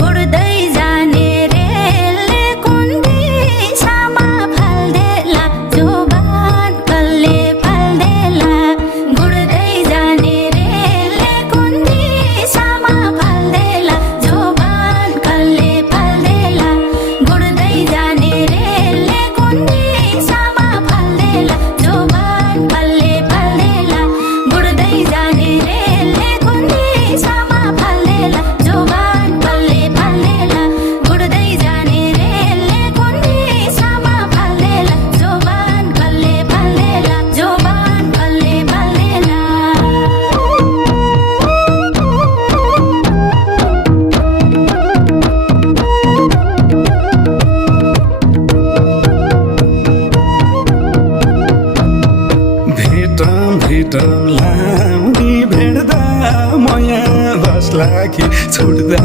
गुड्दै जाने रेलले कुन दिशामा फाल्देला जुबान कसले फाल्देला गुड्दै जाने रेलले कुन दिशामा फाल्देला जुबान कसले फाल्देला गुड्दै जाने रेलले कुन दिशामा फाल्देला जुबान कसले फाल्देला गुड्दै जाने रेलले कुन दिशामा फाल्देला जुबान कसले फाल्देला गुड्दै जाने रेलले कुन दिशामा फाल्देला जुबान कसले फाल्देला जुबान कसले फाल्देला भेटौँ लाउनी भेट्दा माया बस्ला कि छुट्दा